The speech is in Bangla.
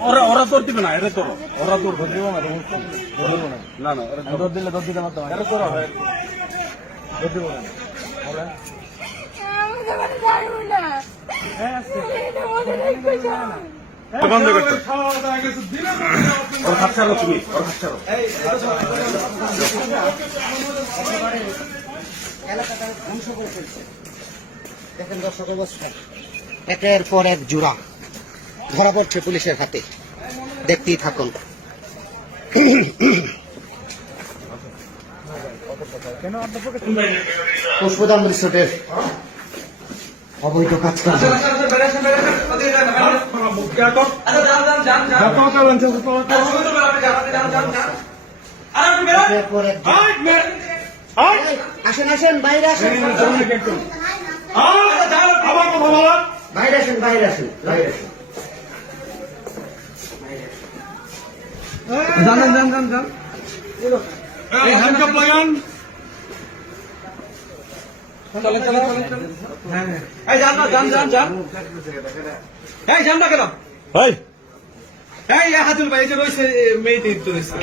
ওরা ওরা তোর দিবে না এটা তোর। ওরা তোর ধর দিবে না না না এরা তোর দিলে তোর দিতে মারতে এটা তোর হবে ধর দিব না বন্ধ করতে করে একের পর এক জোড়া। ধরা পড়ছে পুলিশের হাতে। দেখতেই থাকুন। পুষ্পদান রিসোর্টের অবৈধ কাজ কাজ। এক জোড়া। আসেন আসেন বাইরে আসেন বাইরে আসেন বাইরে আসেন বাইরে আসেন জানান জান জান জান হ্যান্ডকাপ লাগান চলে চলে। চলে চলে এই যান না যান যান যান। এই যান না কেন? এই। এই হাতুল ভাই এই যে রয়েছে মেয়েটি রয়েছে।